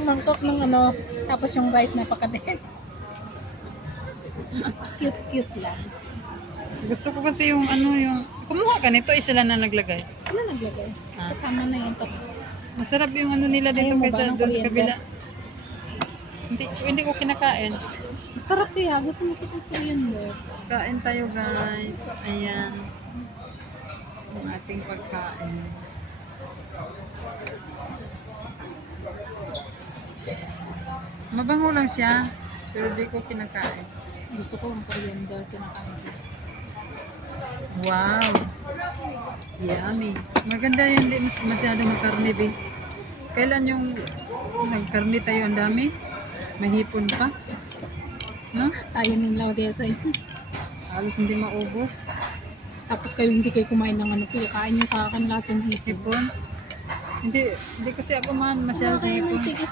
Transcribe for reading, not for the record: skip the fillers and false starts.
mangkok ng ano, tapos yung rice napakadit. Cute lang. Gusto ko kasi yung ano yung... Kumuha ka nito, isa lang na naglagay. Sila naglagay. Ah. Kasama na yung top. Masarap yung ano nila dito Ayaw mo ba kaysa ng doon sa coriander? kabila. Hindi ko kinakain. Sarap kaya. Gusto mo sa coriander. Kain tayo guys. Ayan. Yung ating pagkain. Mabango lang siya. Pero di ko kinakain. Gusto ko ang coriander. Kinakain ko. Wow. Yummy. Maganda yan. Di masyado magkarne, be. Kailan yung nagkarne tayo ang dami? Mahipon pa. No? Tayo ng Laudesa. Halos hindi maubos. Tapos kayo hindi kayo kumain ng ano. Kain niyo sa akin lahat ng hipon. Hipon. Hindi kasi ako man masyado sa Kain ng hipon. tig-isa.